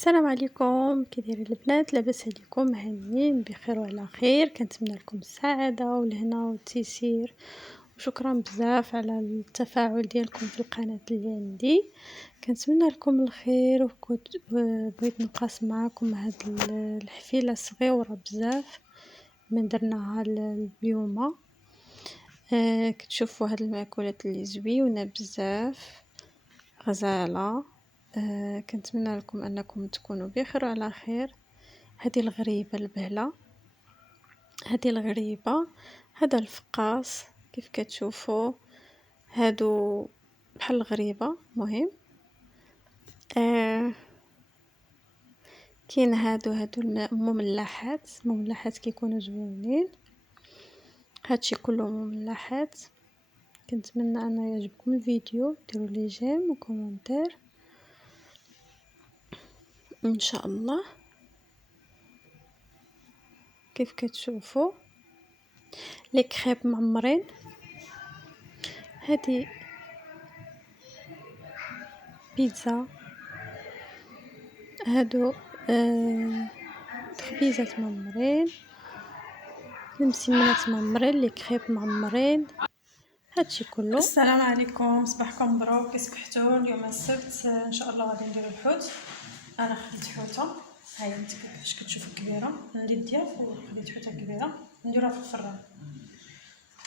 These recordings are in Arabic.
السلام عليكم، كي دايرين البنات؟ لاباس عليكم؟ هانيين بخير وعلى خير. كنتمنى لكم السعاده والهنا والتيسير، وشكرا بزاف على التفاعل ديالكم في القناه اللي عندي. كنتمنى لكم الخير، وكنت بغيت نقاسم معكم هاد الحفيله الصغيره بزاف من درناها اليوم. كتشوفوا هاد المأكولات اللي زويونه بزاف غزاله. كنتمنى لكم انكم تكونوا بخير وعلى خير. هذه الغريبه البهله، هذه الغريبه، هذا الفقاص كيف كتشوفوا، هادو بحال الغريبه. مهم كاين هادو مملحات كيكونوا زوينين. هادشي كله مملحات. كنتمنى ان يعجبكم الفيديو، ديروا لي جيم وكومنتير ان شاء الله. كيف كتشوفوا لي كريب معمرين، هذه بيتزا، هادو تخبيزات معمرين، المسمنات معمرين، لي كريب معمرين، هادشي كله. السلام عليكم، صباحكم مبروك. كيصبحتوا؟ اليوم السبت ان شاء الله غادي نديرو الحوت. انا خديت حوته، هاهي انت كيفاش كتشوفوا كبيره، عندي الضياف وخديت حوته كبيره نديروها في الفران.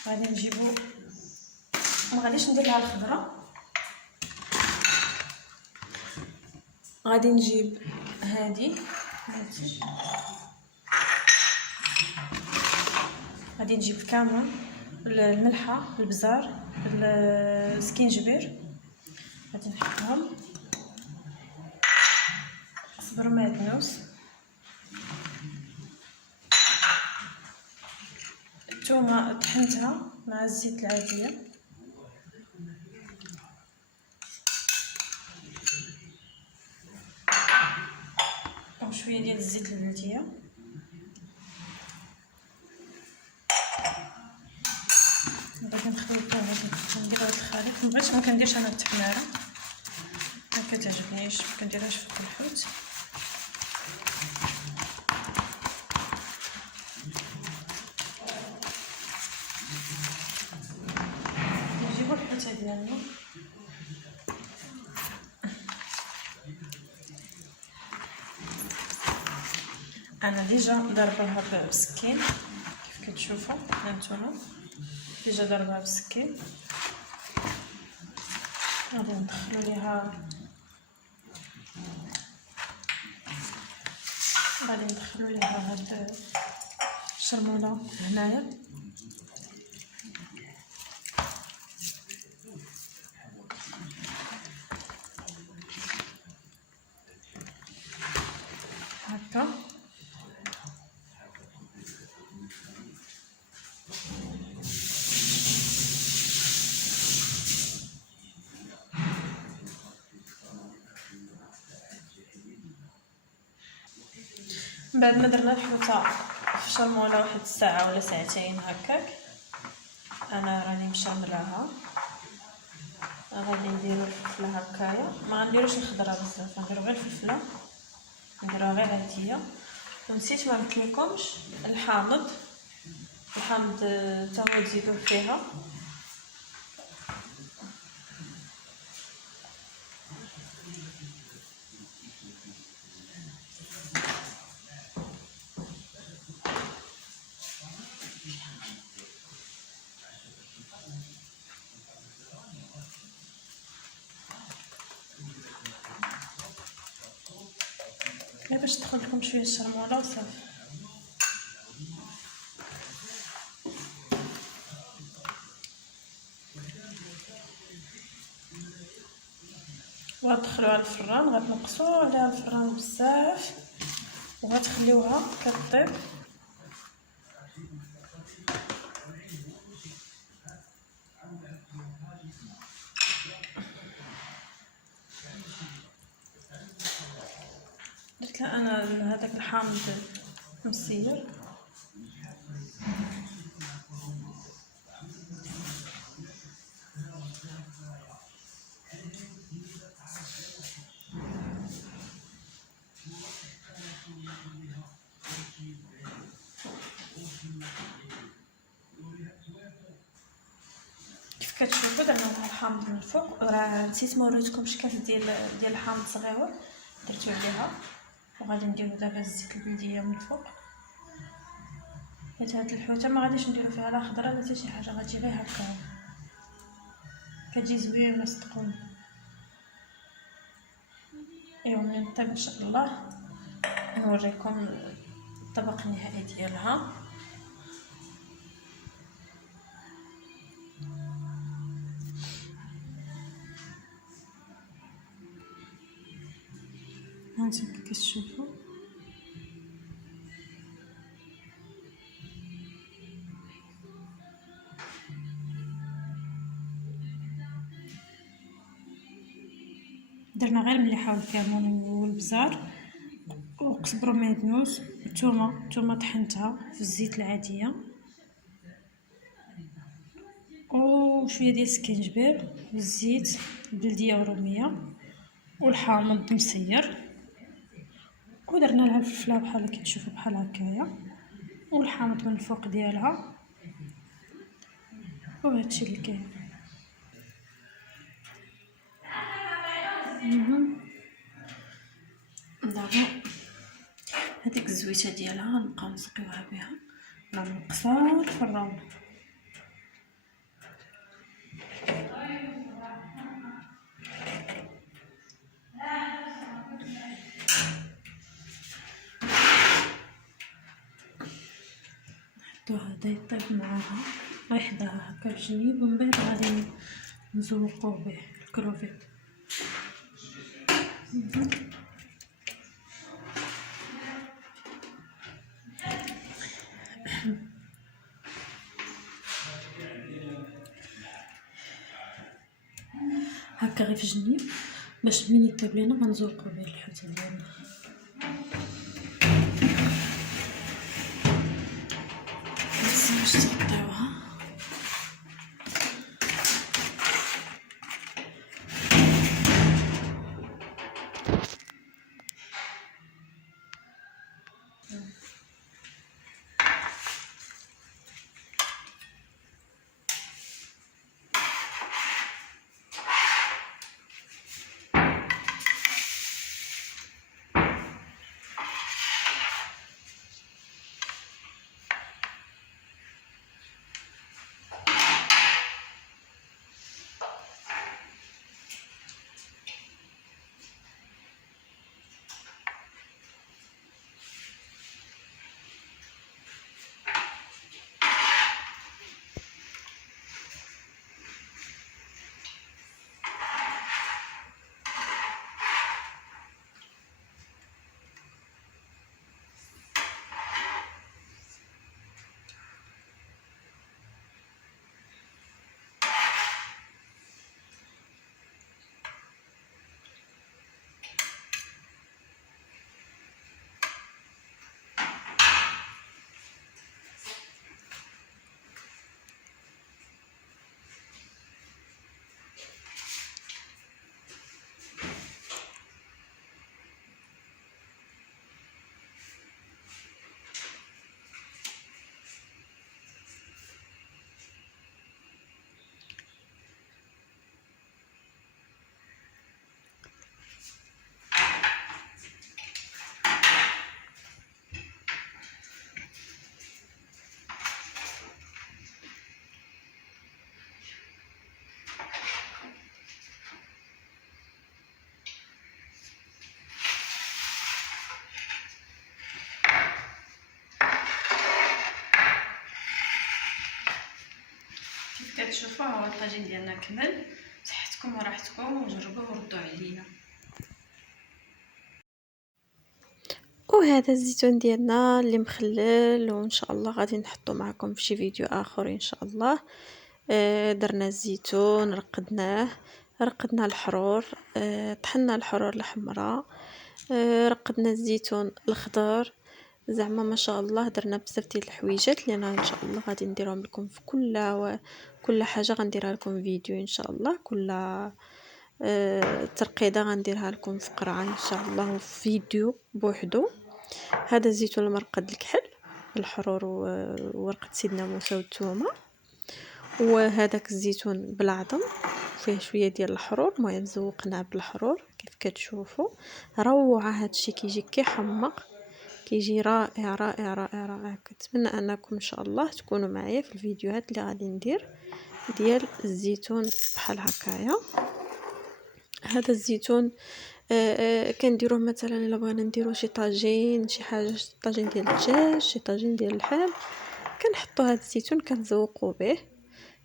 غادي نجيبو، ما غاديش ندير لها الخضره، غادي نجيب هادي غادي نجيب كامل الملحه، البزار، السكينجبير، غادي نحطهم، صبر معدنوس، الثومه طحنتها مع الزيت العاديه، وشويه ديال الزيت البلديه، غادي نخلطو. غادي ندير هاد الخليط، مبغيتش ما كنديرش انا التحماره، ما كتعجبنيش، ما كنديرهاش في الحوت. نجيبو الحوته ديالنا، انا ديجا ضربها بسكين كيف كتشوفوا هانتوما، ديجا ضربها بسكين. غادي ندخلو ليها هاد الشرموله هنايا، هكا. بعد ما درنا الحوته في الشرموله واحد الساعه ولا ساعتين هكاك، انا راني مشمراها. غادي نديرو الفلفله هكايا، ما غنديروش الخضره بزاف، غنديرو غير الفلفله، نديروها غير عاديه. ونسيت ما قلتلكمش الحامض تا هو تزيدوه فيها. غير باش تدخل لكم شويه الشرموله وصافي. وغتدخلوها للفران، غتنقصوا عليها الفران بزاف وغتخليوها كطيب. درت لها انا هذاك الحامض مسير. كتشوفوا درنا لها الحامض من الفوق. راه نسيت ما وريتكمش كاس ديال الحامض صغيور درتو عليها، وغادي نديرو دابا الزيت البلديه من الفوق. حيت هاد الحوته ما غاديش نديرو فيها لا خضره لا حتى شي حاجه، غتجي غير هكا كتجي زوينه صدقوني. ايوا ملي نطيب ان شاء الله نوريكم الطبق النهائي ديالها. هانتوما كي كتشوفوا درنا غير المليحه والكمون والبزار وقزبر ومعدنوس الثومه طحنتها في الزيت العاديه، وشويه ديال السكينجبير والزيت البلديه والروميه والحامض مسير، ودرنا لها الفلفله بحال اللي كتشوفوا بحال هكايا، والحامض من الفوق ديالها، وهادشي اللي كاين. دابا هذيك الزويته ديالها نبقاو نسقيوها بها مع القصار في الروم. نحطو هذا يطيب معاها وحدها هكا بجنيب، ومن بعد غادي نزوقوه به الكروفيت. هكا غير في جنيب باش ملي يطيب لينا غنزوقو به الحوته ديالنا. متنساوش تغطيوها. كتشوفوا هو الطاجين ديالنا كمل. صحتكم وراحتكم، وجربوه وردوا عليا. وهذا الزيتون ديالنا اللي مخلل، وان شاء الله غادي نحطو معكم في شي فيديو اخر ان شاء الله. درنا الزيتون، رقدنا الحرور، طحنا الحرور الحمراء، رقدنا الزيتون الخضر. زعما ما شاء الله درنا بزاف ديال الحويجات اللي انا ان شاء الله غادي نديرهم لكم في كل حاجه غنديرها لكم فيديو ان شاء الله. كل ترقيده غنديرها لكم في قرعه ان شاء الله وفي فيديو بوحدو. هذا الزيتون المرقد الكحل، الحرور وورقه سيدنا موسى والثومه، وهذاك الزيتون بالعظم فيه شويه ديال الحرور، المهم زوقناه بالحرور كيف كتشوفوا. روعه هادشي كيجي كيحمق، كيجي رائع رائع رائع رائع. كنتمنى انكم ان شاء الله تكونوا معايا في الفيديوهات اللي غادي ندير ديال الزيتون بحال هكايا. هذا الزيتون كنديروه مثلا الا بغينا نديرو شي طاجين، شي حاجه، شي طاجين ديال الدجاج، شي طاجين ديال اللحم، كنحطوا هذا الزيتون كنزوقوا به.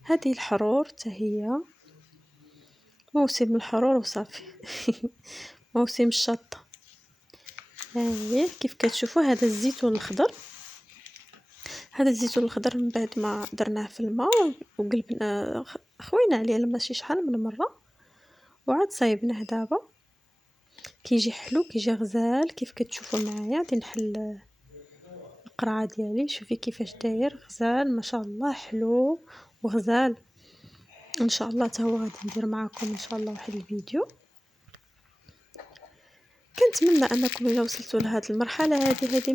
هذه الحرور حتى هي موسم الحرور وصافي. موسم الشطه. هاهي كيف كتشوفوا هذا الزيتون الخضر. هذا الزيتون الخضر من بعد ما درناه في الماء وقلبنا خوينا عليه لما شي شحال من مره وعاد صايبناه دابا، كيجي حلو كيجي غزال كيف كتشوفوا معايا. غادي نحل القرعه ديالي، شوفي كيفاش داير غزال ما شاء الله، حلو وغزال. ان شاء الله حتى هو غادي ندير معكم ان شاء الله واحد الفيديو. كنتمنى انكم الا وصلتوا لهاد المرحله هذه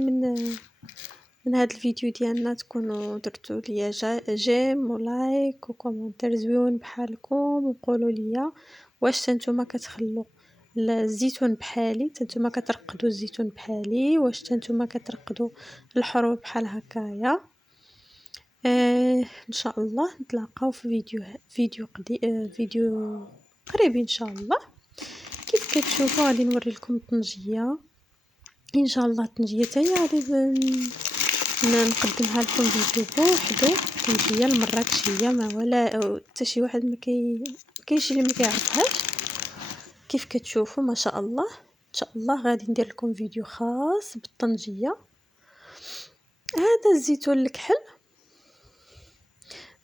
من هاد الفيديو ديالنا تكونوا درتوا لي جيم ولايك وكومنتير زوين بحالكم، وقولوا لي واش نتوما كتخلوا الزيتون بحالي، نتوما كترقدوا الزيتون بحالي، واش نتوما كترقدوا الحروب بحال هكايا. ان شاء الله نتلاقاو في فيديو قريب ان شاء الله. كيف كتشوفوا غادي نوري لكم الطنجيه ان شاء الله. الطنجيه حتى هي غادي نقدمها لكم فيديو بوحدو. طنجيه المراكشيه ما ولا حتى شي واحد ما كاينش اللي ما كيعرفهاش. كيف كتشوفوا ما شاء الله ان شاء الله غادي ندير لكم فيديو خاص بالطنجيه. هذا الزيتون الكحل،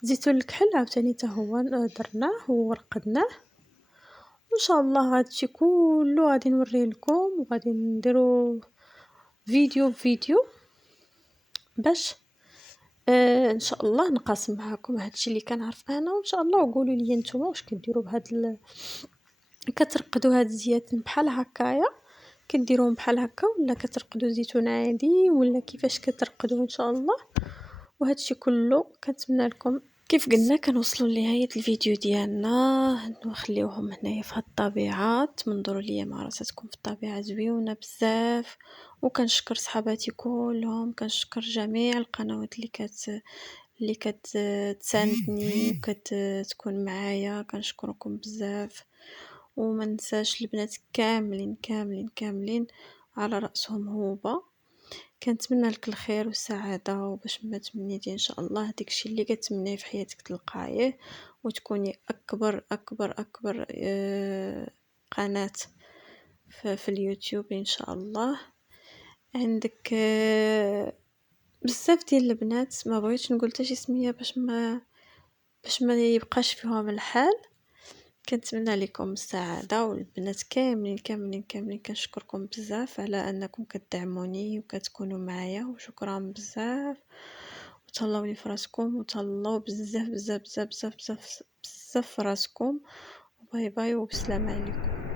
زيتون الكحل عاوتاني حتى هو درناه ورقدناه، وان شاء الله هادشي كله غادي نوريه لكم وغادي نديرو فيديو باش ان شاء الله نقاسم معكم هادشي اللي كنعرف انا، وان شاء الله وقولوا لي نتوما واش كديروا بهاد كترقدوا هاد الزيتون بحال هكايا، كديروهم بحال هكا ولا كترقدوا زيتون عادي ولا كيفاش كترقدوا ان شاء الله. وهادشي كله كنتمنى لكم كيف قلنا كنوصلوا لنهايه الفيديو ديالنا. نخليوهم هنايا في هاد الطبيعه، تمنظروا ليا مع راساتكم في الطبيعه زويونه بزاف. وكنشكر صحاباتي كلهم، كنشكر جميع القنوات اللي كتساندني وكتكون معايا، كنشكركم بزاف. وما ننساش البنات كاملين كاملين كاملين على راسهم هوبه، كنتمنى لك الخير والسعاده، وباش ما تمنيتي ان شاء الله داكشي اللي كتمنيه في حياتك تلقايه، وتكوني اكبر اكبر اكبر قناه في اليوتيوب ان شاء الله. عندك بزاف ديال البنات، ما بغيتش نقول حتى شي سميه باش ما يبقاش فيهم الحال. كنتمنى لكم السعاده، والبنات كاملين كاملين كاملين كنشكركم بزاف على انكم كتدعموني وكتكونوا معايا، وشكرا بزاف. وتهلاو لي فراسكم، وتهلاو بزاف بزاف بزاف بزاف بزاف بزاف فراسكم. باي باي وبسلام عليكم.